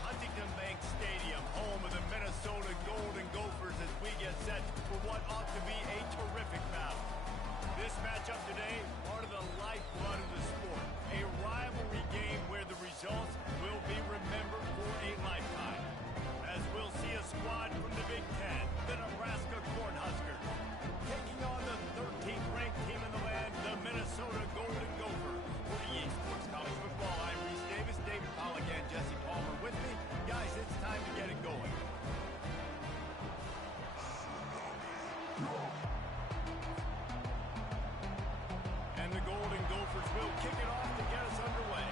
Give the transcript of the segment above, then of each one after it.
Huntington Bank Stadium, home of the Minnesota Golden Gophers, as we get set for what ought to be a terrific battle. This matchup today, part of the lifeblood of the sport. A rivalry game where the results will be remembered for a lifetime. As we'll see a squad from the Big Ten, the Nebraska Cornhuskers, taking on the 13th ranked team in the land, the Minnesota Golden Gophers. For the EA Sports College Football, I'm Reese Davis, David Powell again, Jesse Palmer with me. Guys, it's time to get it going. And the Golden Gophers will kick it off to get us underway.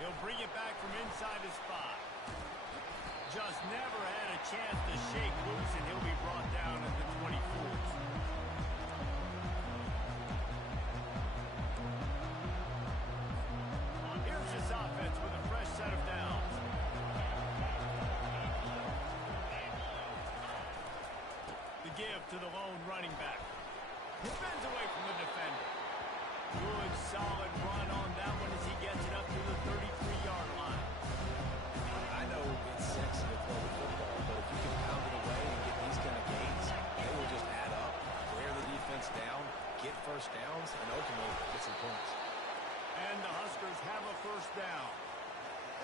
He'll bring it back from inside his spot. Just never had a chance to shake loose, and he'll be brought down at the 24s. Here's this offense with a fresh set of downs. The give to the lone running back. He spins away from the defender. Good, solid run on that one as he gets it up to the 33-yard line. I know it's sexy to play football, but if you can pound it away and get these kind of gains, they will just add up, wear the defense down, get first downs, and ultimately get some points. And the Huskers have a first down.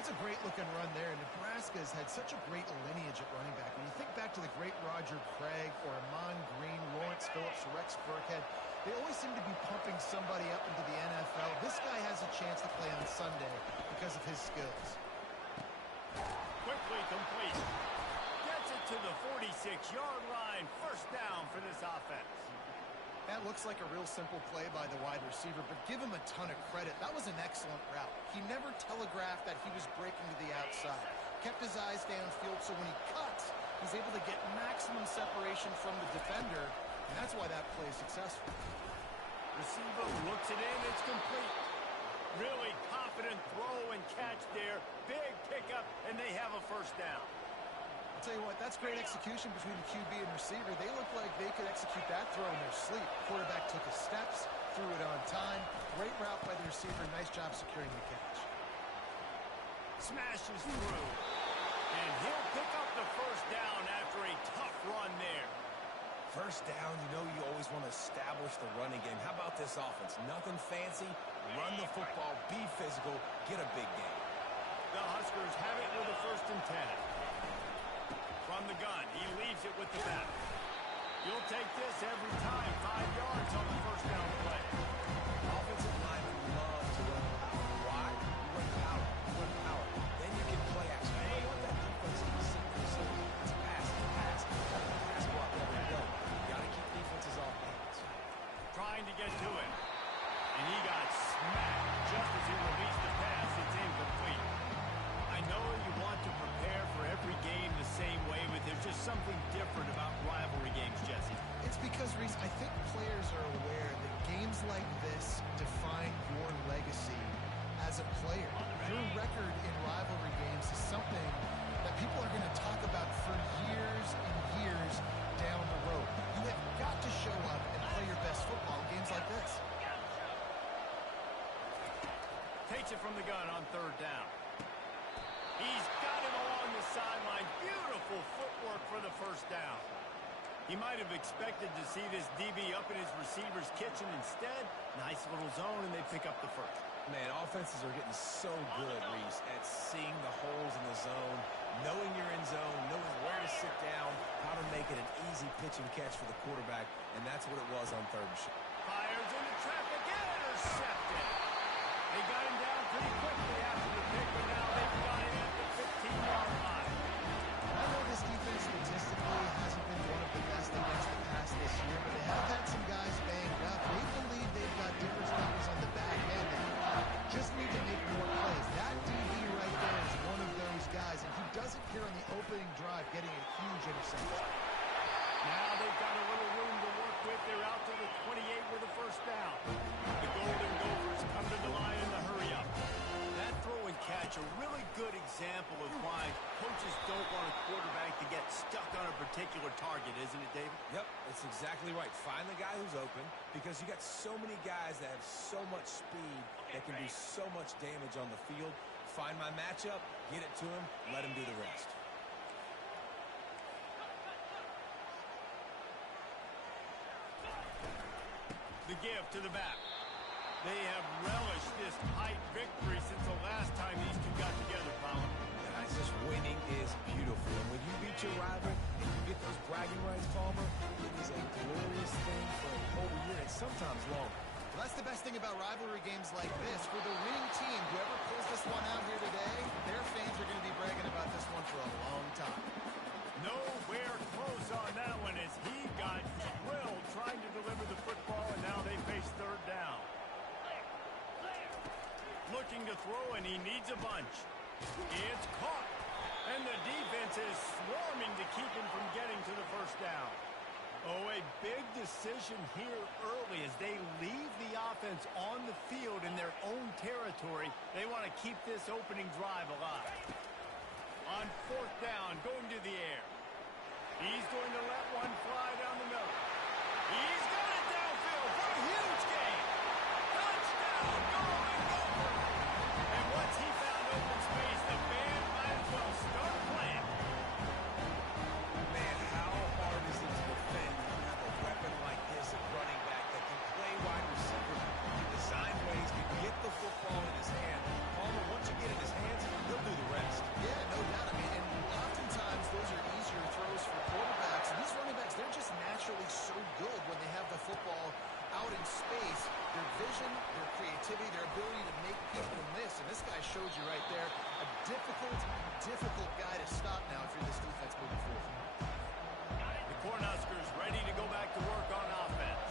That's a great-looking run there. Nebraska's had such a great lineage at running back. When you think back to the great Roger Craig or Amon Green, Lawrence Phillips, Rex Burkhead, they always seem to be pumping somebody up into the NFL. This guy has a chance to play on Sunday because of his skills. Quickly complete. Gets it to the 46-yard line. First down for this offense. That looks like a real simple play by the wide receiver, but give him a ton of credit. That was an excellent route. He never telegraphed that he was breaking to the outside. Kept his eyes downfield, so when he cuts, he's able to get maximum separation from the defender, and that's why that play is successful. Receiver looks it in. It's complete. Really confident throw and catch there. Big pickup, and they have a first down. I'll tell you what, that's great execution between the QB and receiver. They look like they could execute that throw in their sleep. Quarterback took his steps, threw it on time. Great route by the receiver. Nice job securing the catch. Smashes through. And he'll pick up the first down after a tough run there. First down, you know you always want to establish the running game. How about this offense? Nothing fancy. Run the football, be physical, get a big game. The Huskers have it with a 1st and 10. From the gun, he leaves it with the back. You'll take this every time. 5 yards on the first down play. Offensive linemen love to run power. Why? You run power. You run power. Then you can play action. You don't want that defense to be sitting there. So it's pass. Pass block every go. You got to keep defenses off balance. Trying to get to it. And he got smacked just as he released the pass. It's incomplete. I know you want to prepare for every game the same way, but there's just something different about rivalry games, Jesse. It's because, Reese, I think players are aware that games like this define your legacy as a player. Your record in rivalry games is something that people are going to talk about for years and years down the road. You have got to show up and play your best football in games like this. Takes it from the gun on 3rd down. He's got him along the sideline. Beautiful footwork for the first down. He might have expected to see this DB up in his receiver's kitchen. Instead, nice little zone, and they pick up the first. Man, offenses are getting so good, Reese, at seeing the holes in the zone, knowing you're in zone, knowing where to sit down, how to make it an easy pitch and catch for the quarterback, and that's what it was on 3rd and short. Fires into traffic and intercepted. They got him down pretty quickly after the pick, but now they've got him at the 15-yard line. I know this defense statistically hasn't been one of the best against the pass this year, but they have had some guys banged up. They believe they've got difference makers on the back end that just need to make more plays. That DB right there is one of those guys, and he does it here on the opening drive, getting a huge interception. Now they've got a little room to work with. They're out to the 28 with a first down. The Golden Gophers good example of why coaches don't want a quarterback to get stuck on a particular target, isn't it, David? Yep, it's exactly right. Find the guy who's open because you got so many guys that have so much speed that can do so much damage on the field. Find my matchup, get it to him, let him do the rest. The give to the back. They have relished this tight victory since the last time these two got together, Colin. Guys, just winning is beautiful. And when you beat your rival and you get those bragging rights, Palmer, it is a glorious thing for a whole year and sometimes longer. Well, that's the best thing about rivalry games like this. For the winning team, whoever pulls this one out here today, their fans are going to be bragging about this one for a long time. Nowhere close on that one as he got drilled trying to deliver the football, and now they face third down. Looking to throw, and he needs a bunch. It's caught, and the defense is swarming to keep him from getting to the first down. Oh, a big decision here early as they leave the offense on the field in their own territory. They want to keep this opening drive alive. On fourth down, going to the air. He's going to let one fly down the middle. He's got it downfield for a huge gain. Touchdown, Golden Gopher. And once he found open space, the band might as well start playing. Man, how hard is it to defend when you have a weapon like this at running back that can play wide receiver, can design ways, can get the football in his hand. Palmer, once you get in his hands, he'll do the rest. Yeah, no doubt. I mean, and oftentimes those are easier throws for quarterbacks. And these running backs, they're just naturally so good when they have the football out in space. Their vision, their creativity, their ability to make people miss. And this guy showed you right there a difficult guy to stop now if you're this defense moving forward. The Cornhuskers ready to go back to work on offense.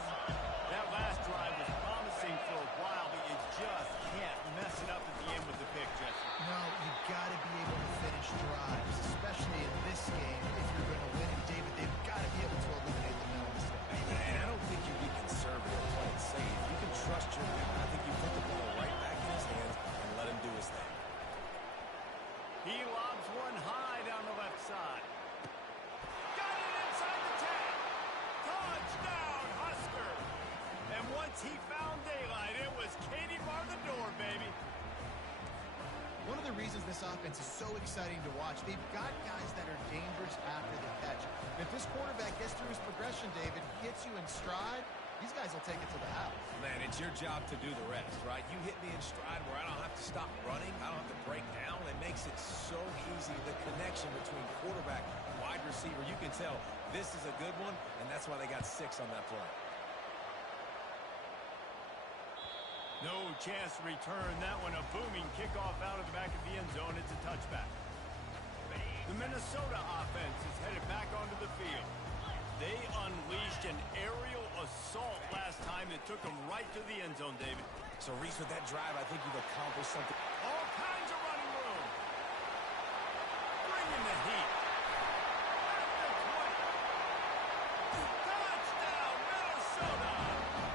That last drive was promising for a while, but you just can't mess it up at the end with the pick, Jesse. No, you got to be able to finish drives, especially in this game. If you're going to win, and David, they've got to be able to eliminate the mental mistake. And I don't think you be conservative playing safe. You can trust your guy. I think you put the ball right back in his hands and let him do his thing. He lobs one high down the left side. Got it inside the 10. Touchdown, Husker. And once he found daylight, it was Katie bar the door, baby. One of the reasons this offense is so exciting to watch, they've got guys that are dangerous after the catch. If this quarterback gets through his progression, David, gets you in stride, these guys will take it to the house. Man, it's your job to do the rest, right? You hit me in stride where I don't have to stop running. I don't have to break down. It makes it so easy. The connection between quarterback and wide receiver, you can tell this is a good one, and that's why they got 6 on that play. No chance to return that one. A booming kickoff out of the back of the end zone. It's a touchback. The Minnesota offense is headed back onto the field. They unleashed an aerial assault last time that took them right to the end zone, David. So, Reese, with that drive, I think you've accomplished something. All kinds of running room. Bringing the heat. At the 20. Touchdown, Minnesota.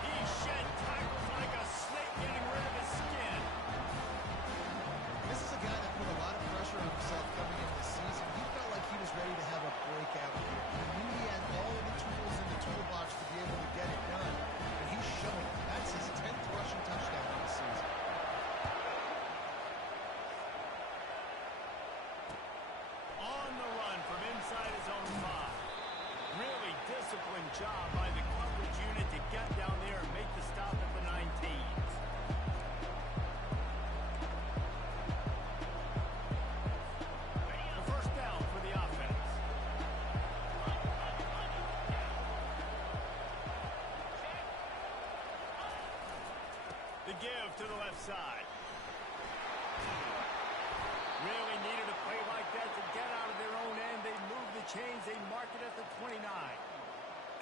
He shed tackles like a snake getting rid of his skin. This is a guy that put a lot of pressure on himself coming into the season. He felt like he was ready to have a breakout here. He knew he had all of the tools in the toolbox to be able to get it done. And he's showing it. That's his 10th rushing touchdown of the season. On the run from inside his own 5. Really disciplined job by the coverage unit to get down there and make the stop at the 19s. The first down for the offense. The give to the left side. Really needed a play like that to get out of their own end. They move the chains. They mark it at the 29.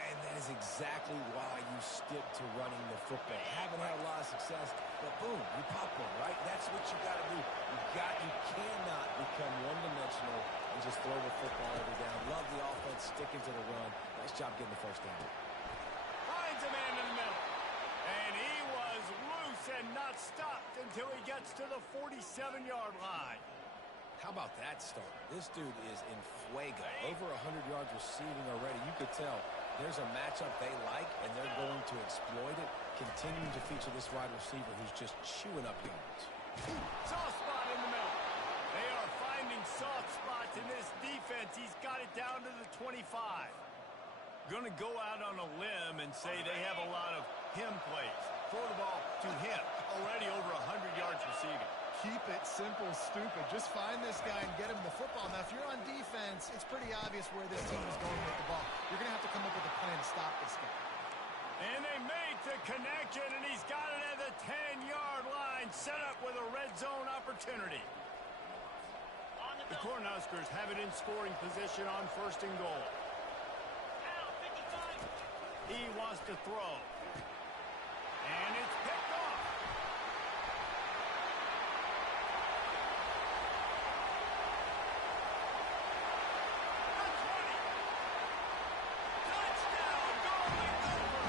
And that is exactly why you stick to running the football. Haven't had a lot of success, but boom, you pop one, right? That's what you got to do. You cannot become one-dimensional and just throw the football every down. Love the offense, sticking to the run. Nice job getting the first down. Finds a man in the middle. And he was loose and not stopped until he gets to the 47-yard line. How about that start? This dude is in fuego. Over 100 yards receiving already. You could tell there's a matchup they like, and they're going to exploit it, continuing to feature this wide receiver who's just chewing up yards. Soft spot in the middle. They are finding soft spots in this defense. He's got it down to the 25. Going to go out on a limb and say they have a lot of him plays. Throw the ball to him. Already over 100 yards receiving. Keep it simple, stupid. Just find this guy and get him the football. Now, if you're on defense, it's pretty obvious where this team is going with the ball. You're going to have to come up with a plan to stop this guy. And they make the connection, and he's got it at the 10-yard line, set up with a red zone opportunity. The Cornhuskers have it in scoring position on 1st and goal. He wants to throw. And it's picked off. The 20. Touchdown, going over.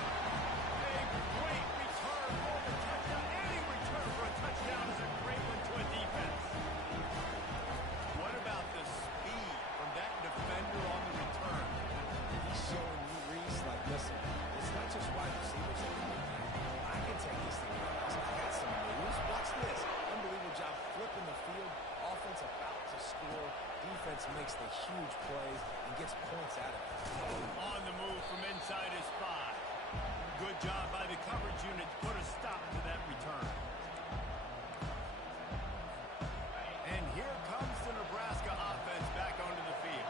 A great return for the touchdown. Any return for a touchdown is a great one to a defense. What about the speed from that defender on the return? He's showing you, Reese, like, listen, it's not just wide receivers that can do that. I can take this thing out. I got some moves. Watch this. Unbelievable job flipping the field. Offense about to score. Defense makes the huge plays and gets points out of it. On the move from inside his 5. Good job by the coverage unit to put a stop to that return. And here comes the Nebraska offense back onto the field.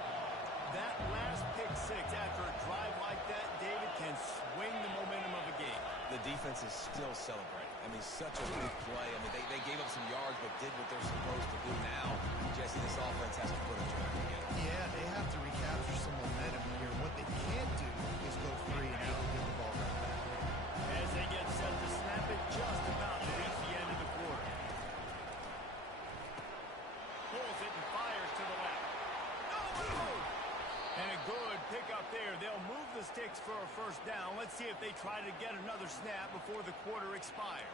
That last pick 6 after a drive like that, David, can swing the momentum of a game. The defense is still celebrating. I mean, such a big play. I mean, they gave up some yards but did what they're supposed to do. Now, Jesse, this offense has to put a drive together. Yeah, they have to recapture some momentum here. What they can't do is go 3 and out and get the ball right back. As they get set to snap it just about to reach the end of the quarter. Pulls it and fires to the left. No! And a good pickup there. They'll move the sticks for a 1st down. Let's see if they try to get another snap before the quarter expires.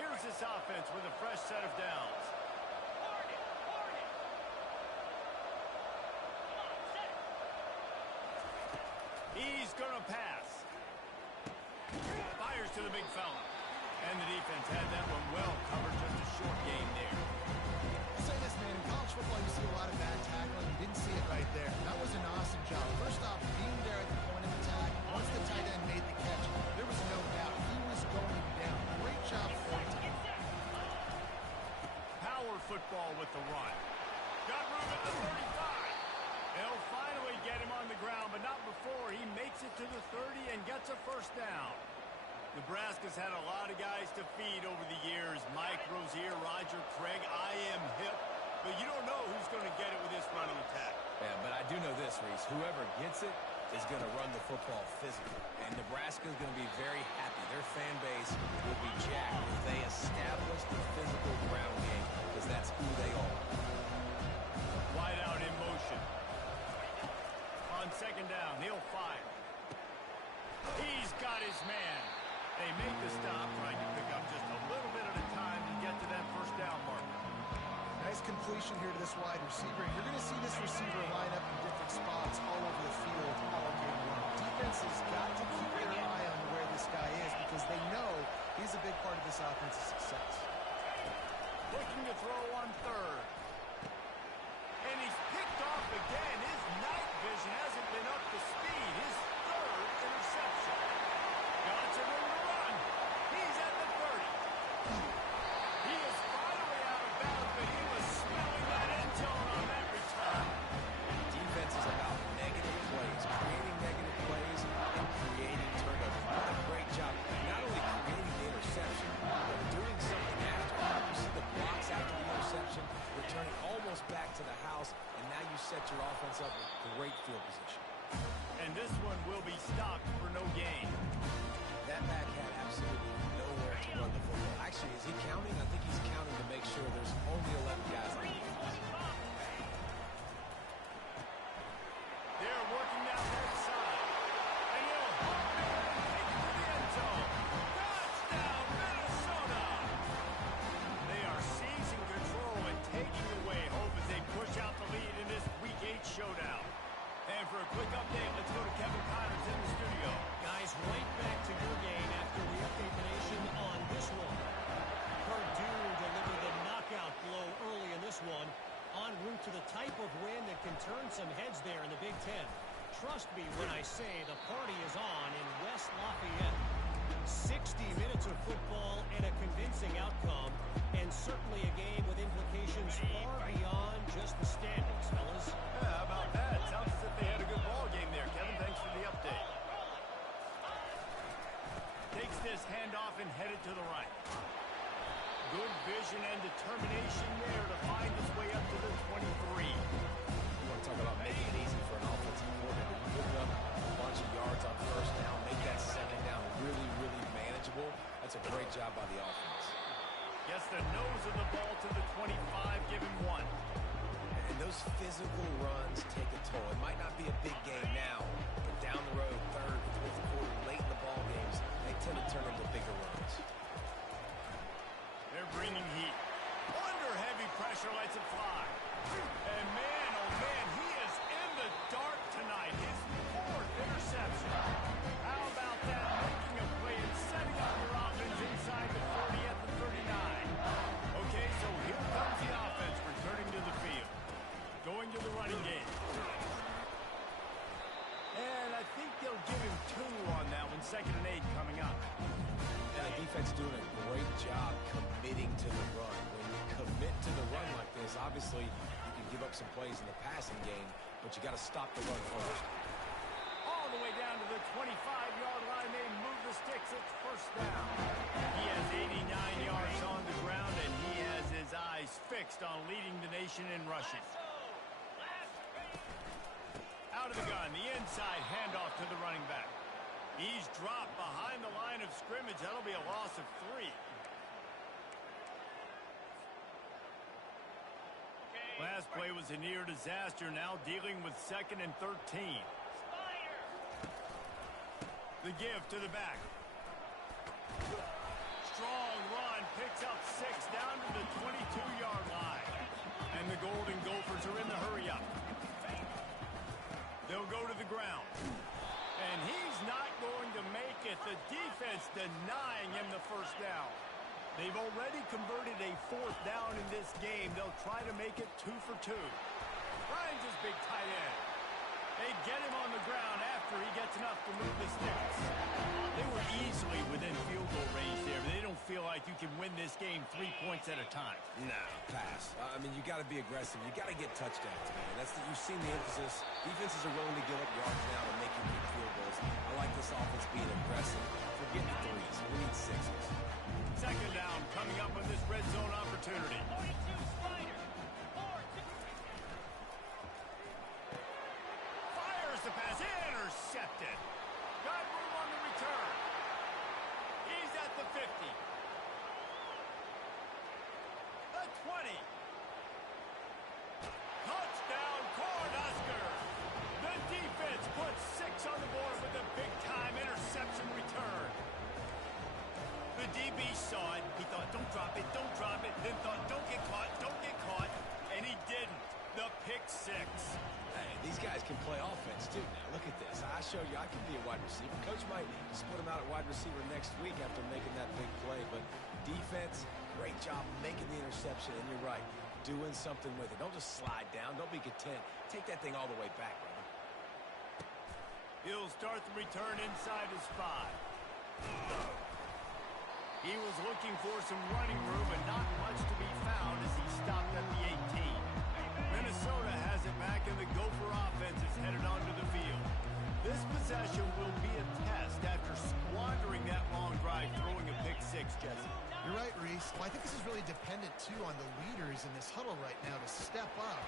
Here's this offense with a fresh set of downs. He's going to pass. Fires to the big fella. And the defense had that one well covered. Just a short game there. I'll say this, man. In college football, you see a lot of bad tackling. You didn't see it right there. That was an awesome job. First off, being there at the point of attack. Once the tight end made the catch, there was no doubt he was going down. Great job for him. Power football with the run. Got room at the 35. They'll finally get him on the ground, but not before he makes it to the 30 and gets a 1st down. Nebraska's had a lot of guys to feed over the years. Mike Rozier, Roger Craig, I am hip. But you don't know who's going to get it with this running attack. Yeah, but I do know this, Reese. Whoever gets it is going to run the football physically. And Nebraska's going to be very happy. Their fan base will be jacked if they establish the physical ground game, because that's who they are. Wide out in motion. On 2nd down, he'll fire. He's got his man. They make the stop, trying to pick up just a little bit at a time to get to that 1st down marker. Nice completion here to this wide receiver. You're going to see this receiver line up in different spots all over the field all game long. Defense has got to keep their eye on where this guy is because they know he's a big part of this offense's success. Looking to throw on 3rd. And he's picked off again. His night vision hasn't been up to speed. His 3rd interception. Got some room to run. He's at the 30. He is finally out of bounds, but he was smelling that end zone on that return. Defense is about negative plays, creating negative plays and creating turnovers. What a great job. Not only creating the interception, but doing something after. You see the blocks after the interception, returning almost back to the house, and now you set your offense up with great field position. And this one will be stopped for no gain. That back had absolutely nowhere to run the football. Actually, is he counting? I think he's counting to make sure there's only 11 guys on the defense. one, en route to the type of win that can turn some heads there in the Big Ten. Trust me when I say the party is on in West Lafayette. 60 minutes of football and a convincing outcome, and certainly a game with implications far beyond just the standings, fellas. Yeah, how about that? Sounds as if they had a good ball game there, Kevin. Thanks for the update. Takes this handoff and headed to the right. Good vision and determination there to find his way up to the 23. You want to talk about making it easy for an offensive coordinator. You put up a bunch of yards on first down, make that second down really, really manageable. That's a great job by the offense. Gets the nose of the ball to the 25, give him one. And those physical runs take a toll. It might not be a big game now, but down the road, third, fourth quarter, late in the ball games, they tend to turn into bigger runs. They're bringing heat. Under heavy pressure, lets it fly. And man, oh man, he is in the dark tonight. His fourth interception. How about that? Making a play and setting up your offense inside the 30 at the 39. Okay, so here comes the offense returning to the field. Going to the running game. And I think they'll give him 2 on that one. 2nd and 8 coming up. And the defense doing a great job committing to the run. When you commit to the run like this, obviously you can give up some plays in the passing game, but you got to stop the run first. All the way down to the 25-yard line. They move the sticks. It's first down. He has 89 yards on the ground, and he has his eyes fixed on leading the nation in rushing. Out of the gun, the inside handoff to the running back. He's dropped behind the line of scrimmage. That'll be a loss of 3. Last play was a near disaster. Now dealing with 2nd and 13. The give to the back. Strong run. Picks up 6 down to the 22-yard line. And the Golden Gophers are in the hurry-up. They'll go to the ground. And he's not going to make it. The defense denying him the first down. They've already converted a 4th down in this game. They'll try to make it 2 for 2. Ryan's his big tight end. They get him on the ground after he gets enough to move the sticks. They were easily within field goal range there, but they don't feel like you can win this game 3 points at a time. No, pass. I mean, you got to be aggressive. You got to get touchdowns, man. You've seen the emphasis. Defenses are willing to give up yards now to make you kick field goals. I like this offense being aggressive. Forget the 3s. We need 6s. 2nd down coming up on this red zone opportunity. 42 Spider. 4-2. Fires the pass. Intercepted. Got room on the return. He's at the 50. The 20. Touchdown, Cornhuskers. The defense puts 6 on the board with a big-time interception return. The DB saw it. He thought, don't drop it, then thought, don't get caught, and he didn't. The pick 6. Hey, these guys can play offense, too. Now, look at this. I showed you I can be a wide receiver. Coach might split him out at wide receiver next week after making that big play, but defense, great job making the interception, and you're right, doing something with it. Don't just slide down. Don't be content. Take that thing all the way back, brother. He'll start the return inside his 5. He was looking for some running room, but not much to be found as he stopped at the 18. Minnesota has it back, and the Gopher offense is headed onto the field. This possession will be a test after squandering that long drive, throwing a pick 6, Jesse. You're right, Reese. Well, I think this is really dependent, too, on the leaders in this huddle right now to step up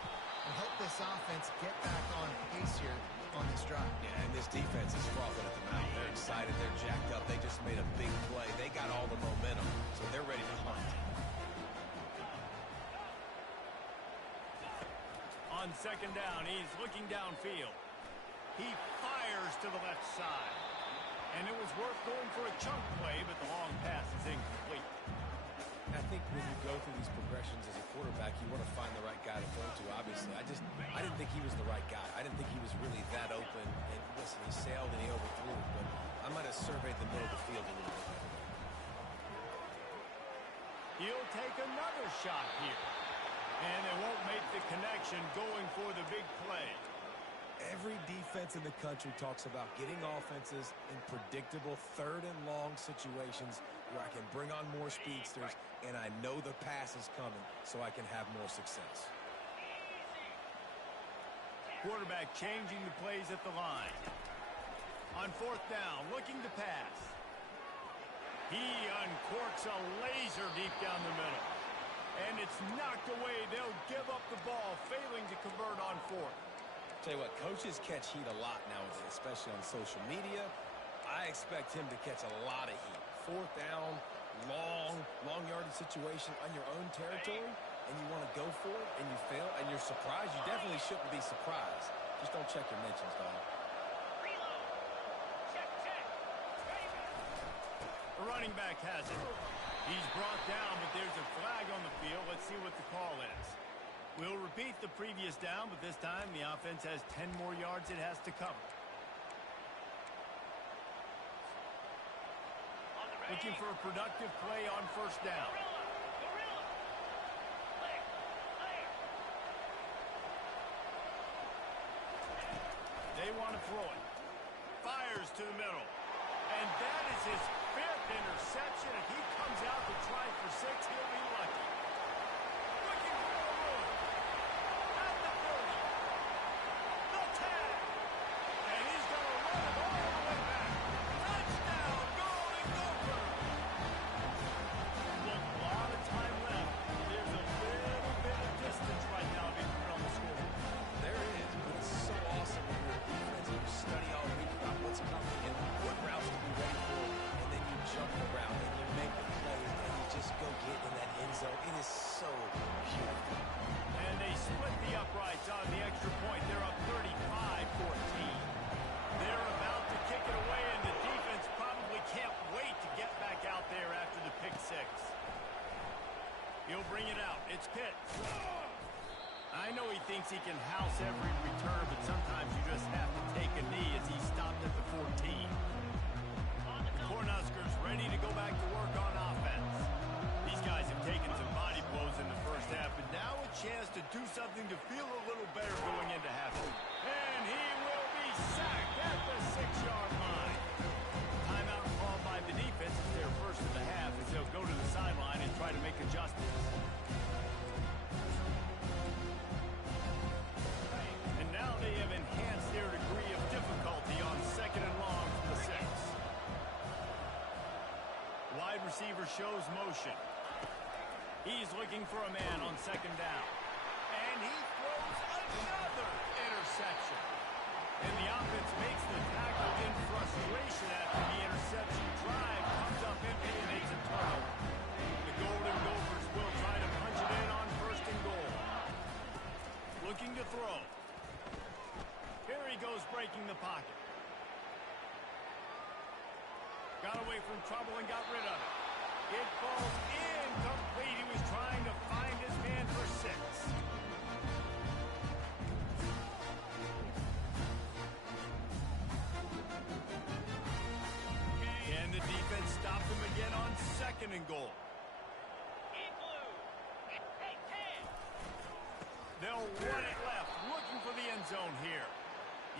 and help this offense get back on pace here on this drive. Yeah, and this defense is frothing at the mouth. They're excited. They're jacked up. They just made a big play. They got all the momentum, so they're ready to hunt. On 2nd down, he's looking downfield. He fires to the left side. And it was worth going for a chunk play, but the long pass is incomplete. I think when you go through these progressions as a quarterback, you want to find the right guy to throw to, obviously. I didn't think he was the right guy. I didn't think he was really that open. And listen, he sailed and he overthrew, but I might have surveyed the middle of the field a little bit better. He'll take another shot here. And they won't the connection, going for the big play. Every defense in the country talks about getting offenses in predictable third and long situations where I can bring on more speedsters and I know the pass is coming so I can have more success. Quarterback changing the plays at the line. On fourth down, looking to pass. He uncorks a laser deep down the middle. And it's knocked away. They'll give up the ball, failing to convert on fourth. Tell you what, coaches catch heat a lot nowadays, especially on social media. I expect him to catch a lot of heat. Fourth down, long yardage situation on your own territory, and you want to go for it, and you fail, and you're surprised. You definitely shouldn't be surprised. Just don't check your mentions, dog. The running back has it. He's brought down, but there's a flag on the field. Let's see what the call is. We'll repeat the previous down, but this time the offense has 10 more yards it has to cover. Looking for a productive play on first down. They want to throw it. Fires to the middle. And that is his 5th interception. If he comes out to try for 6, he'll be lucky. Looking for a run. At the 30. The 10. And he's going to run it all the way back. Touchdown, Golden Gopher. Look, a lot of time left. There's a little bit of distance right now to be put on the score. There is, but it's so awesome when you're a defense and you study all week about what's coming and what routes to be ready for, and then you jump the route and you make the play and you just go get in that end zone. It is so beautiful. And they split the uprights on the extra point. They're up 35-14. They're about to kick it away, and the defense probably can't wait to get back out there after the pick 6. He'll bring it out. It's Pitt. I know he thinks he can house every return, but sometimes you just have to take a knee as he stopped at the 14. The Cornhuskers ready to go back to work on offense. These guys have taken some body blows in the first half, but now a chance to do something to feel a little better going into halftime. And he will be sacked at the 6-yard line. Timeout called by the defense. It's their first of the half as they'll go to the sideline and try to make adjustments. And now they have enhanced their degree of difficulty on 2nd and long from the 6. Wide receiver shows motion. He's looking for a man on 2nd down. And he throws another interception. And the offense makes the tackle in frustration after the interception. Drive comes up empty and it's a turnover. The Golden Gophers will try to punch it in on 1st and goal. Looking to throw. Here he goes, breaking the pocket. Got away from trouble and got rid of it. It falls incomplete. He was trying to find his man for 6. And the defense stopped him again on 2nd and goal. They'll run it left, looking for the end zone here.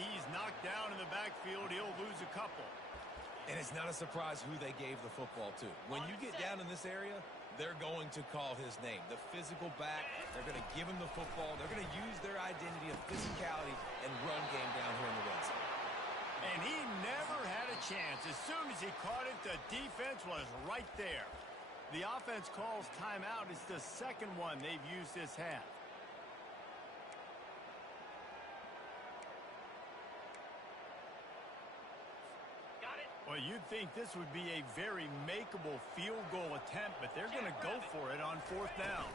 He's knocked down in the backfield. He'll lose a couple. And it's not a surprise who they gave the football to. When you get down in this area, they're going to call his name. The physical back, they're going to give him the football. They're going to use their identity of physicality and run game down here in the red zone. And he never had a chance. As soon as he caught it, the defense was right there. The offense calls timeout. It's the 2nd one they've used this half. Well, you'd think this would be a very makeable field goal attempt, but they're going to go for it on 4th down.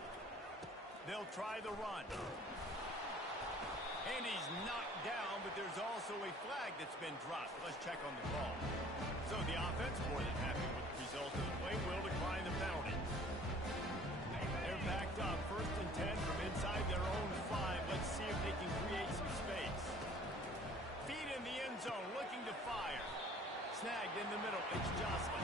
They'll try the run. And he's knocked down, but there's also a flag that's been dropped. Let's check on the call. So the offense, more than happy with the result of the play, will decline the penalty. They're backed up, 1st and 10 from inside their own 5. Let's see if they can create some space. Feet in the end zone, looking to fire. Snagged in the middle, it's Jocelyn.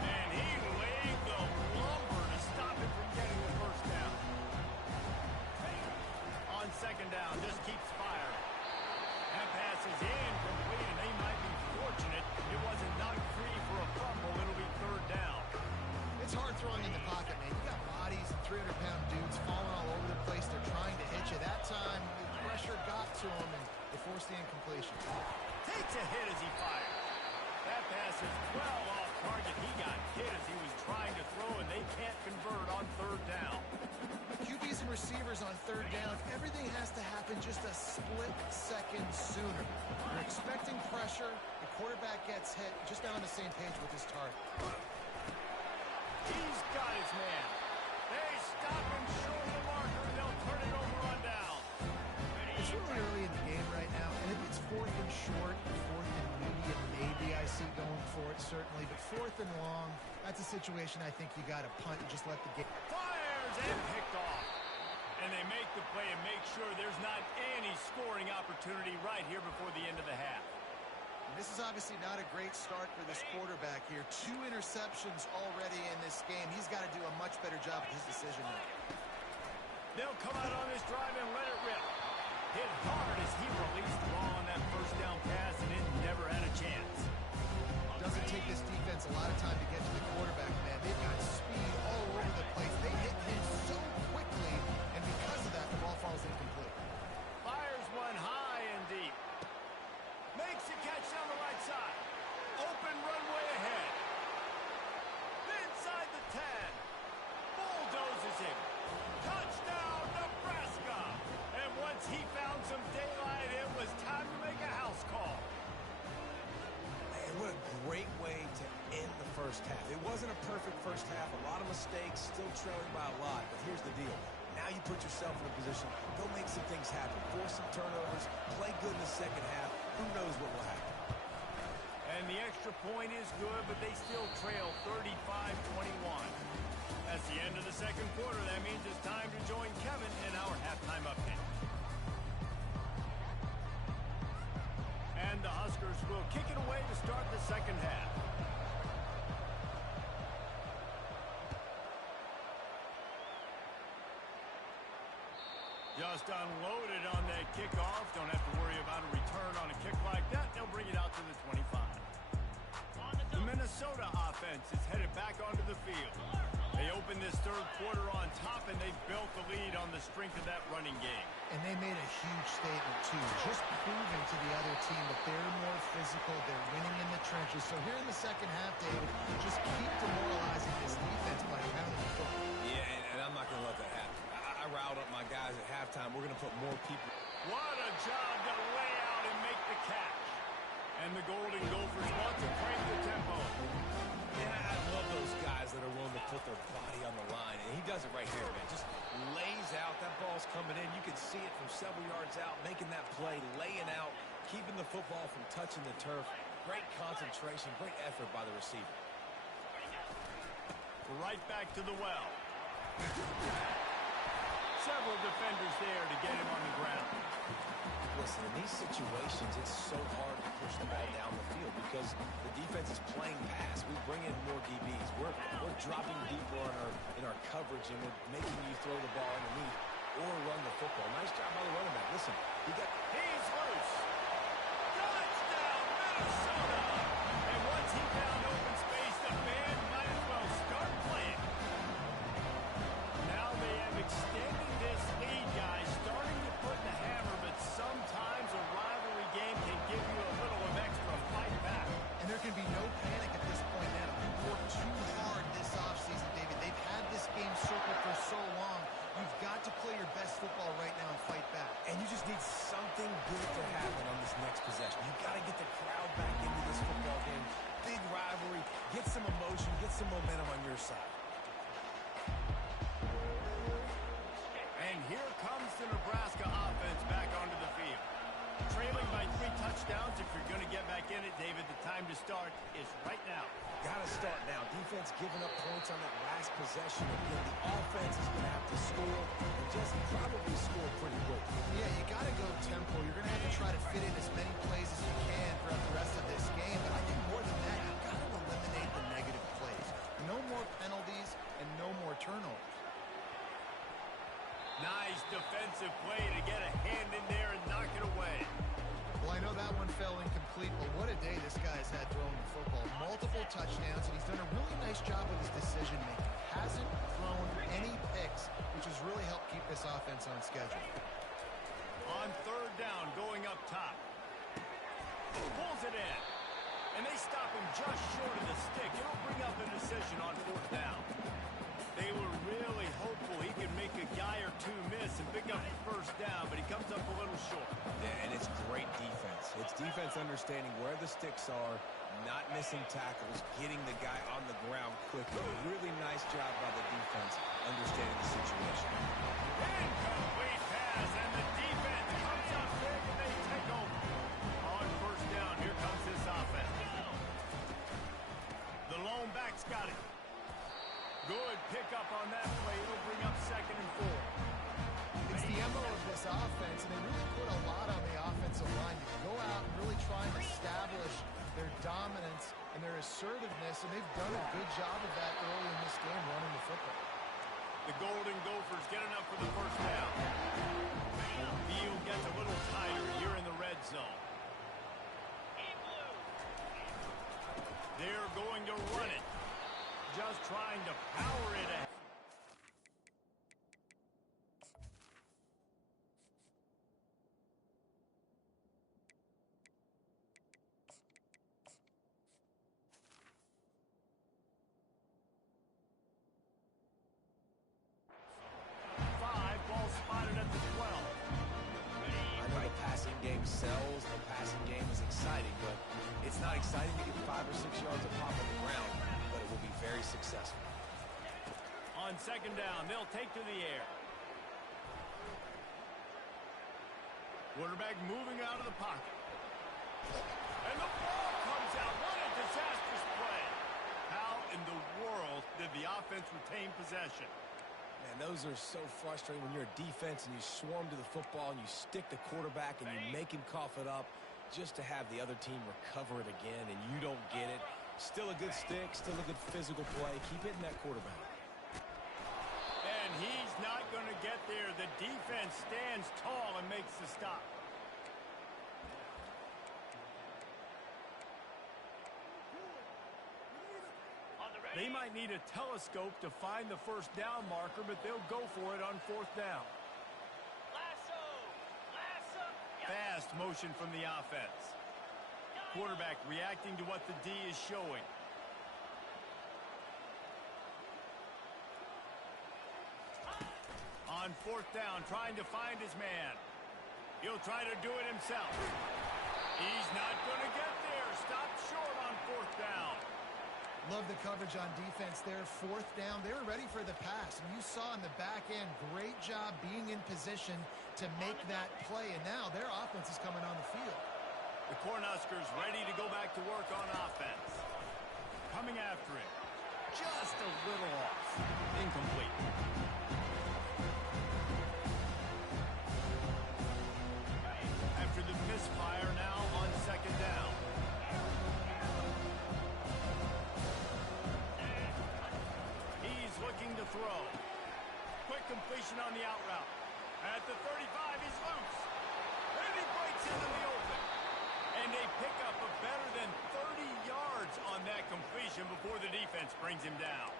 And he laid the lumber to stop him from getting the 1st down. second down. Just keeps firing. That pass is incomplete, and they might be fortunate it wasn't knocked free for a fumble. It'll be third down. It's hard throwing in the pocket, man. You got bodies and 300-pound dudes falling all over the place. They're trying to hit you. That time, the pressure got to him, and they forced the incompletion. Takes a hit as he fired. That pass is well off target. He got hit as he was trying to throw, and they can't convert on third down. QBs and receivers on third down, everything has to happen just a split second sooner. You're expecting pressure. The quarterback gets hit. Just not on the same page with his target. He's got his man. They stop him short of the marker, and they'll turn it over on down. It's really early in the game right now, and if it's fourth and short, fourth and medium, maybe I see going for it, certainly. But fourth and long, that's a situation I think you got to punt and just let the game. Fires and picked off. And they make the play and make sure there's not any scoring opportunity right here before the end of the half. This is obviously not a great start for this quarterback here. 2 interceptions already in this game. He's got to do a much better job with his decision making. They'll come out on this drive and let it rip. Hit hard as he released the ball on that first down pass, and it never had a chance. Doesn't take this defense a lot of time to get to the quarterback, man. They've got speed all over the place. They hit him so quickly, and because of that, the ball falls incomplete. Fires one high and deep. Makes a catch down the right side. Open runway ahead. Inside the 10. Bulldozes him. Touchdown, Nebraska. And once he found some daylight, it was time to make a house call. Man, what a great way to end the first half. It wasn't a perfect first half. A lot of mistakes, still trailing by a lot. But here's the deal. Now you put yourself in a position, go make some things happen, force some turnovers, play good in the second half. Who knows what will happen? And the extra point is good, but they still trail 35-21. That's the end of the second quarter. That means it's time to join Kevin in our halftime update. And the Huskers will kick it away to start the second half. Just unloaded on that kickoff. Don't have to worry about a return on a kick like that. They'll bring it out to the 25. The Minnesota offense is headed back onto the field. They open this third quarter on top, and they built the lead on the strength of that running game. And they made a huge statement, too, just proving to the other team that they're more physical, they're winning in the trenches. So here in the second half, David, just keep demoralizing this defense by pounding the football. Yeah, and I'm not going to let that happen. I riled up my guys at halftime. We're going to put more people. What a job to lay out and make the catch. And the Golden Gophers want to crank the tempo. Man, I love those guys that are willing to put their body on the line. And he does it right here, man. Just lays out. That ball's coming in. You can see it from several yards out, making that play, laying out, keeping the football from touching the turf. Great concentration, great effort by the receiver. Right back to the well. Several defenders there to get him on the ground. Listen, in these situations, it's so hard to push the ball down the field because the defense is playing pass. We bring in more DBs. We're dropping deeper in our coverage, and we're making you throw the ball underneath or run the football. Nice job by the running back. Listen, he's loose. Touchdown, Minnesota! And once he found open space, the band might as well start playing. Now they have extended this lead, guys, starting to put the hammer, but sometimes a rivalry game can give you a little of extra fight back. And there can be no panic at this point now. You've worked too hard this offseason, David. They've had this game circled for so long. You've got to play your best football right now and fight back. And you just need something good to happen on this next possession. You've got to get the crowd back into this football game. Big rivalry. Get some emotion. Get some momentum on your side. And here comes the Nebraska offense back onto the field. Trailing by 3 touchdowns. If you're going to get back in it, David, the time to start is right now. Got to start now. Defense giving up points on that last possession. Again, the offense is going to have to score and just probably score pretty quick. Yeah, you got to go tempo. You're going to have to try to fit in as many plays as you can throughout the rest of this game. But I think more than that, you've got to eliminate the negative plays. No more penalties and no more turnovers. Nice defensive play to get a hand in there and knock it away. Well, I know that one fell incomplete, but what a day this guy's had throwing the football. Multiple touchdowns, and he's done a really nice job with his decision-making. Hasn't thrown any picks, which has really helped keep this offense on schedule. On third down, going up top. Pulls it in. And they stop him just short of the stick. It'll bring up a decision on fourth down. They were really hopeful he could make a guy or two miss and pick up the first down, but he comes up a little short. Yeah, and it's great defense. It's defense understanding where the sticks are, not missing tackles, getting the guy on the ground quickly. Really nice job by the defense understanding the situation. Incomplete pass, and the defense comes up big, and they take over. On first down, here comes this offense. The lone back's got it. Good pickup on that play. It'll bring up 2nd and 4. It's the MO of this offense, and they really put a lot on the offensive line to go out and really try and establish their dominance and their assertiveness, and they've done a good job of that early in this game running the football. The Golden Gophers get enough for the first down. Field gets a little tighter here in the red zone. They're going to run it. Just trying to power it ahead. Ball spotted at the 12. I know the passing game sells, the passing game is exciting, but it's not exciting to get 5 or 6 yards of pop on the ground, but it will be very successful. On second down, they'll take to the air. Quarterback moving out of the pocket. And the ball comes out. What a disastrous play. How in the world did the offense retain possession? Man, those are so frustrating when you're a defense and you swarm to the football and you stick the quarterback and you make him cough it up just to have the other team recover it again and you don't get it. Still a good stick, still a good physical play. Keep hitting that quarterback. And he's not going to get there. The defense stands tall and makes the stop. They might need a telescope to find the first down marker, but they'll go for it on fourth down. Fast motion from the offense. Quarterback reacting to what the D is showing. On fourth down, trying to find his man. He'll try to do it himself. He's not going to get there. Stop short on fourth down. Love the coverage on defense there. Fourth down, they were ready for the pass. And you saw in the back end, great job being in position to make that play. And now their offense is coming on the field. The Cornhuskers ready to go back to work on offense. Coming after him. Just a little off. Incomplete. After the misfire now on second down. He's looking to throw. Quick completion on the out route. At the 35, he's loose. And he breaks into the open. And they pick up a better than 30 yards on that completion before the defense brings him down.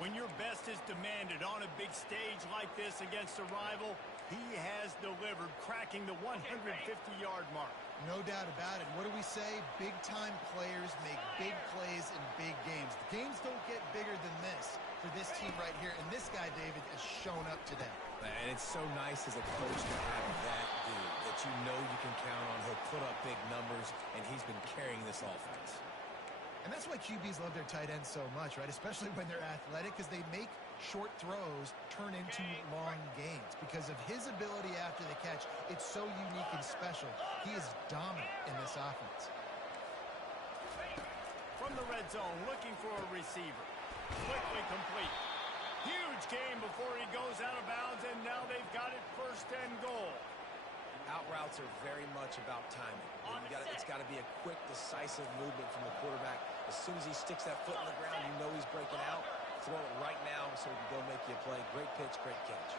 When your best is demanded on a big stage like this against a rival, he has delivered, cracking the 150-yard mark. No doubt about it. What do we say? Big-time players make big plays in big games. The games don't get bigger than this for this team right here. And this guy, David, has shown up today. And it's so nice as a coach to have that dude that you know you can count on. He'll put up big numbers, and he's been carrying this offense. And that's why QBs love their tight ends so much, right? Especially when they're athletic, because they make short throws turn into long gains. Because of his ability after the catch, it's so unique and special. He is dominant in this offense. From the red zone, looking for a receiver. Quickly complete. Huge game before he goes out of bounds, and now they've got it first and goal. Out routes are very much about timing. It's got to be a quick, decisive movement from the quarterback. As soon as he sticks that foot in the ground, you know he's breaking out. Throw it right now so he can go make you a play. Great pitch, great catch.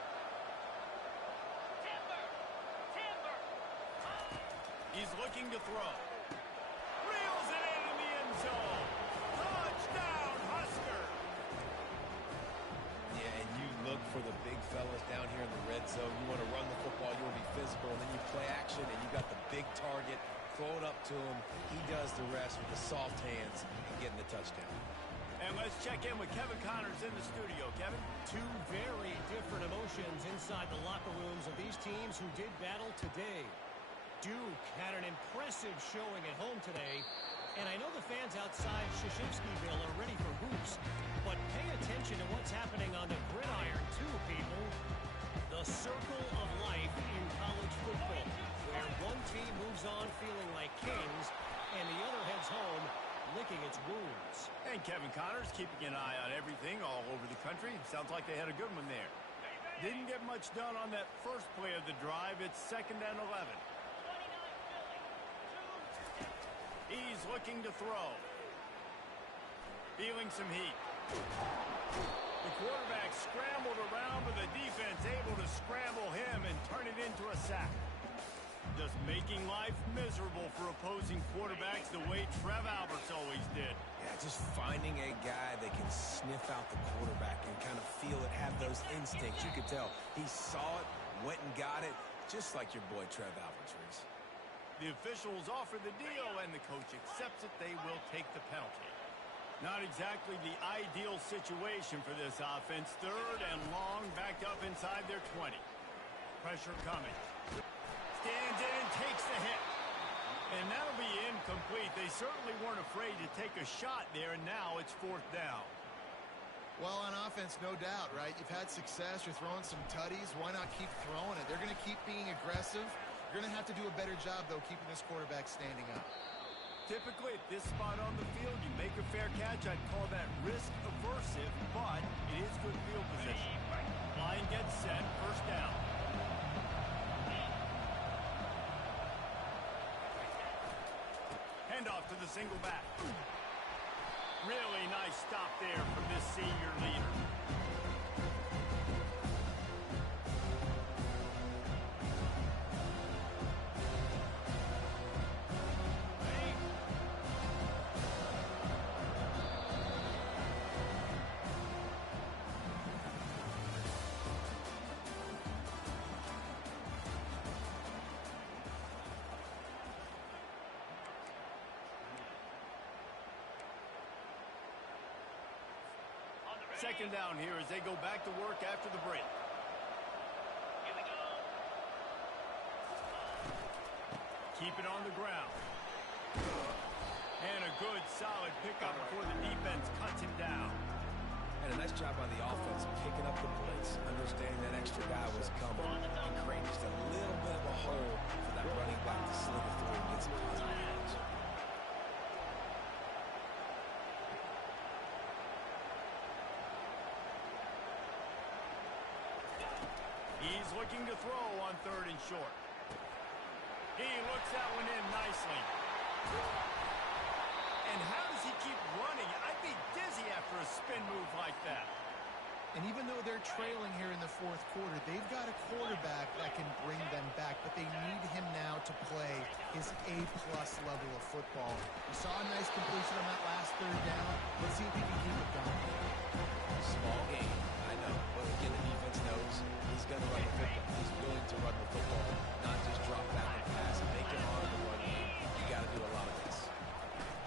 He's looking to throw. Reels it in the end zone. Touchdown, Husker. Yeah, and you look for the big fellas down here in the red zone. You want to run the football, you want to be physical, and then you play action, and you got the big target. Throw it up to him. He does the rest with the soft hands and getting the touchdown. And let's check in with Kevin Connors in the studio. Kevin? Two very different emotions inside the locker rooms of these teams who did battle today. Duke had an impressive showing at home today, and I know the fans outside Krzyzewskiville are ready for hoops, but pay attention to what's happening on the gridiron too, people. The circle of life in college football, where one team moves on feeling like kings, and the other heads home licking its wounds. And Kevin Connors keeping an eye on everything all over the country. Sounds like they had a good one there. Didn't get much done on that first play of the drive. It's 2nd and 11. He's looking to throw. Feeling some heat. The quarterback scrambled around, but the defense able to scramble him and turn it into a sack. Just making life miserable for opposing quarterbacks the way Trev Alberts always did. Yeah, just finding a guy that can sniff out the quarterback and kind of feel it, have those instincts. You could tell he saw it, went and got it, just like your boy Trev Alberts, Reese. The officials offer the deal, and the coach accepts it. They will take the penalty. Not exactly the ideal situation for this offense. 3rd and long, backed up inside their 20. Pressure coming. Stands in and takes the hit. And that'll be incomplete. They certainly weren't afraid to take a shot there, and now it's 4th down. Well, on offense, no doubt, right? You've had success. You're throwing some tutties. Why not keep throwing it? They're going to keep being aggressive. You're going to have to do a better job, though, keeping this quarterback standing up. Typically, at this spot on the field, you make a fair catch. I'd call that risk-aversive, but it is good field position. Line gets set. 1st down. Handoff to the single back. Really nice stop there from this senior leader. Second down here as they go back to work after the break. Keep it on the ground. And a good, solid pickup before the defense cuts him down. And a nice job by the offense picking up the blitz, understanding that extra guy was coming, and creating just a little bit of a hole for that running back to slither through and get some positive yards. He's looking to throw on 3rd and short. He looks that one in nicely. And how does he keep running? I'd be dizzy after a spin move like that. And even though they're trailing here in the 4th quarter, they've got a quarterback that can bring them back, but they need him now to play his A-plus level of football. We saw a nice completion on that last 3rd down. Let's see if he can keep it going. Small game, I know, but again, the defense knows he's going to run the football. He's willing to run the football, not just drop back and pass and make it hard to run game. You got to do a lot of this.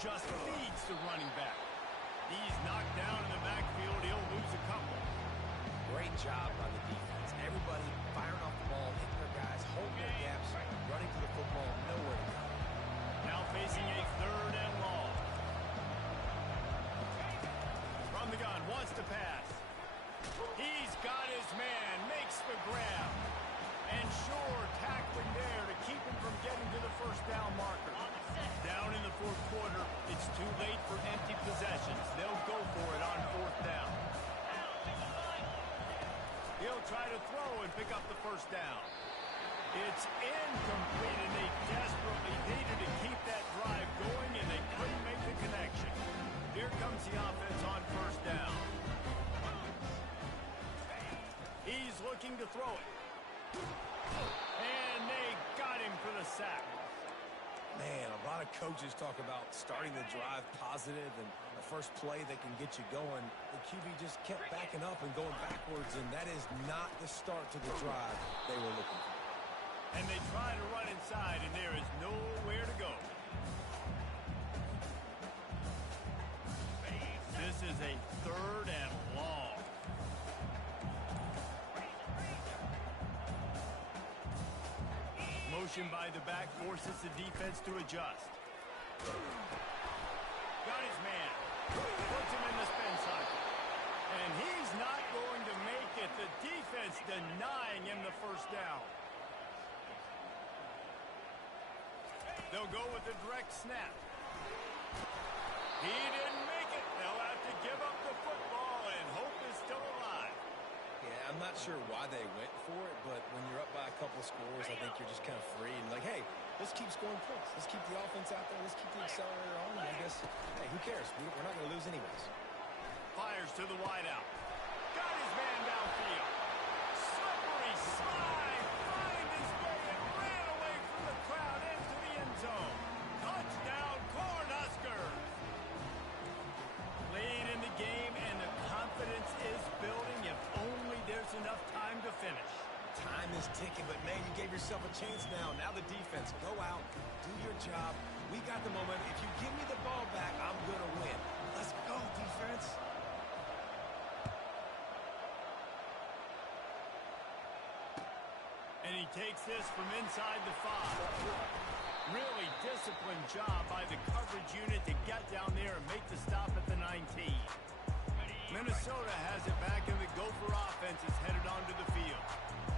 Just feeds the running back. He's knocked down in the backfield. He'll lose a couple. Great job by the defense. Everybody firing off the ball, hitting their guys, holding their gaps, running to the football, nowhere to go. Now facing a 3rd and long. From the gun, wants to pass. He's got his man, makes the grab. And sure, tackling there to keep him from getting to the 1st down marker. Down in the 4th quarter, it's too late for empty possessions. They'll go for it on 4th down. He'll try to throw and pick up the 1st down. It's incomplete, and they desperately needed to keep that drive going, and they couldn't make the connection. Here comes the offense on 1st down. He's looking to throw it. And they got him for the sack. coaches talk about starting the drive positive and the first play that can get you going. The QB just kept backing up and going backwards, and that is not the start to the drive they were looking for. And they try to run inside, and there is nowhere to go. This is a 3rd and long. Motion by the back forces the defense to adjust. Got his man. Puts him in the spin cycle. And he's not going to make it. The defense denying him the first down. They'll go with a direct snap. He didn't make it. They'll have to give up the football, and hope is still alive. Yeah, I'm not sure why they went for it, but when you're up by a couple scores, I think you're just kind of free and like, hey, let's keep scoring points. Let's keep the offense out there. Let's keep the accelerator on. And I guess, hey, who cares? We're not going to lose anyways. Fires to the wideout. Got his man downfield. Slippery slide. Find his way and ran away from the crowd into the end zone. Touchdown, Cornhuskers. Late in the game, and the confidence is building. If only there's enough time to finish. Time is ticking, but, man, you gave yourself a chance now. Now the defense, go out, do your job. We got the momentum. If you give me the ball back, I'm going to win. Let's go, defense. And he takes this from inside the 5. Really disciplined job by the coverage unit to get down there and make the stop at the 19. Minnesota has it back, and the Gopher offense is headed onto the field.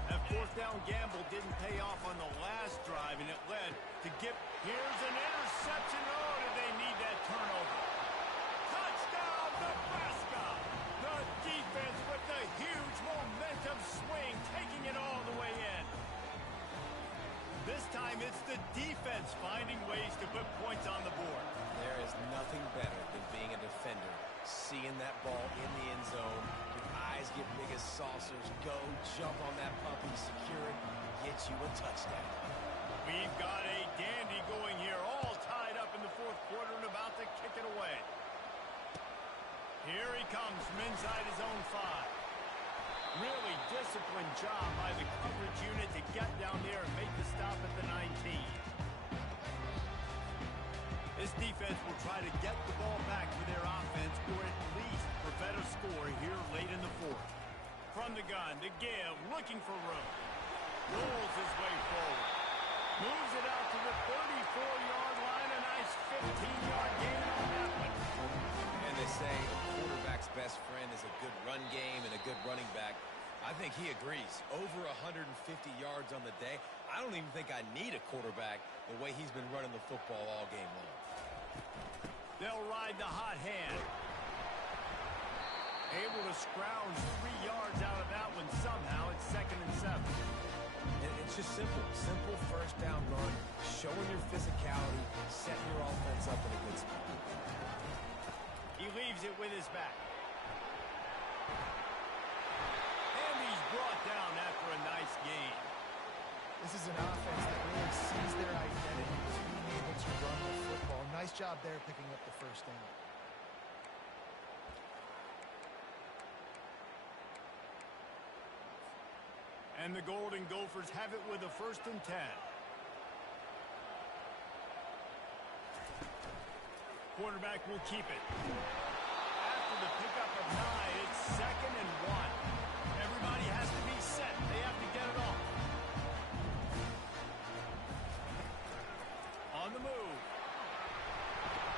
That 4th down gamble didn't pay off on the last drive, and it led to get... Here's an interception. Oh, did they need that turnover? Touchdown, Nebraska! The defense with the huge momentum swing, taking it all the way in. This time it's the defense finding ways to put points on the board. There is nothing better than being a defender, seeing that ball in the end zone, your eyes get big as saucers, go, jump on that puppy, secure it, get you a touchdown. We've got a dandy going here, all tied up in the 4th quarter and about to kick it away. Here he comes from inside his own 5. Really disciplined job by the coverage unit to get down there and make the stop at the 19. This defense will try to get the ball back for their offense, or at least prevent a score here late in the 4th. From the gun, to give, looking for room. Rolls his way forward. Moves it out to the 34-yard line. A nice 15-yard gain on that one. And they say a quarterback's best friend is a good run game and a good running back. I think he agrees. Over 150 yards on the day. I don't even think I need a quarterback the way he's been running the football all game long. They'll ride the hot hand. Able to scrounge 3 yards out of that one somehow. It's 2nd and 7. And it's just simple. Simple 1st down run, showing your physicality, setting your offense up in a good spot. He leaves it with his back. And he's brought down after a nice gain. This is an offense that really sees their identity as being able to run the football. Nice job there picking up the 1st down. And the Golden Gophers have it with a 1st and 10. Quarterback will keep it. After the pickup of 9, it's 2nd and 1. Everybody has to be set. They have to get it off. On the move.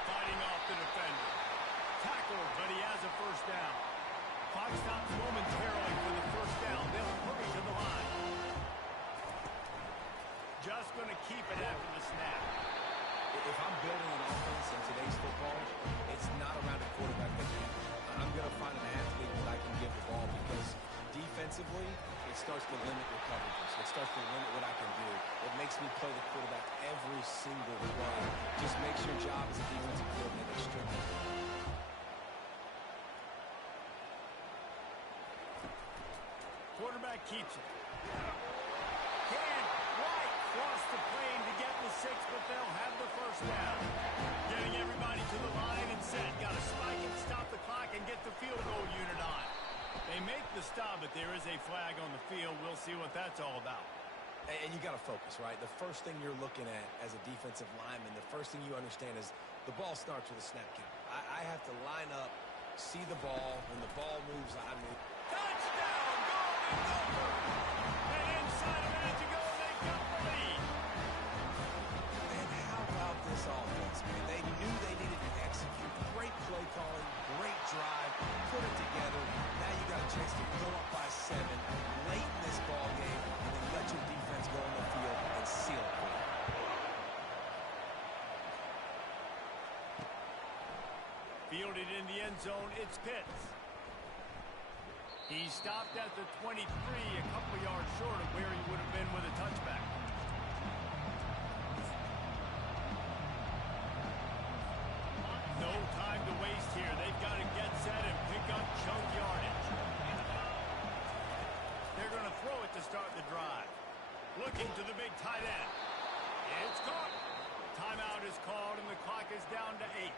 Fighting off the defender. Tackled, but he has a 1st down. Clock stops momentarily for the 1st down. They'll hurry to the line. Just going to keep it after the snap. If I'm building an offense in today's football, it's not around a quarterback that can. I'm going to find an athlete that I can give the ball because defensively, it starts to limit your coverages. It starts to limit what I can do. It makes me play the quarterback every single play. Just makes your job as a defensive coordinator extremely hard. Quarterback keeps it. Can't quite cross the plane to get the 6, but they'll have the 1st down. There is a flag on the field. We'll see what that's all about. And you got to focus, right? The first thing you're looking at as a defensive lineman, the first thing you understand is the ball starts with a snap count. I have to line up, see the ball. When the ball moves, I move. Touchdown! Golden Gopher! And inside a minute to go, they got the lead. And how about this offense, man? They knew they needed to execute. Great play calling, great drive, put it together. Now you got a chance to go up by 7 late in this ball game, and then let your defense go on the field and seal it for you. Fielded in the end zone, it's Pitts. He stopped at the 23, a couple yards short of where he would have been with a touchback. No time to waste here. They've got to get set and pick up chunk yardage. They're going to throw it to start the drive. Looking to the big tight end. It's caught. Timeout is called, and the clock is down to 8.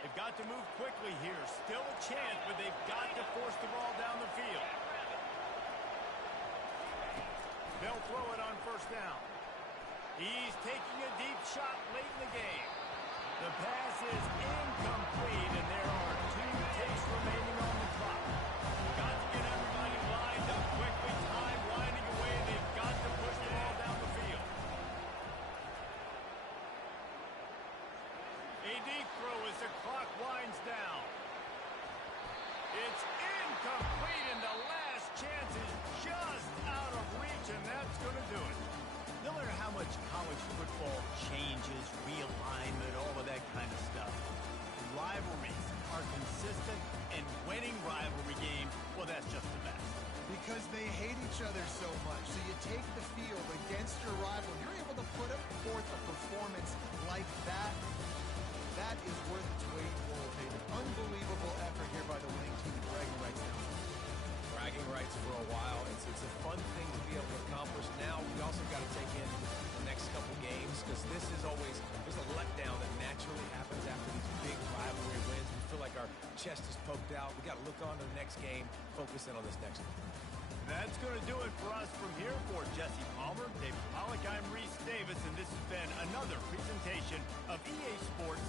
They've got to move quickly here. Still a chance, but they've got to force the ball down the field. They'll throw it on first down. He's taking a deep shot late in the game. The pass is incomplete, and there are 2 takes remaining on the clock. Got to get everybody lined up quickly. Time winding away. They've got to push the ball down the field. A deep throw as the clock winds down. It's incomplete, and the last chance is just out of reach, and that's going to do it. No matter how much college football changes, realignment, all of that kind of stuff, rivalries are consistent, and winning rivalry games, well, that's just the best. Because they hate each other so much. So you take the field against your rival. You're able to put forth a performance like that. That is worth its weight in gold. An unbelievable effort here by the winning team in bragging rights now. Bragging rights for a while. It's a fun thing to be able to accomplish. Now we also got to take in the next couple games, because this is always, there's a letdown that naturally happens after these big rivalry wins. We feel like our chest is poked out. We got to look on to the next game, focus in on this next one. That's going to do it for us from here. For Jesse Palmer, David Pollack, I'm Reese Davis, and this has been another presentation of EA Sports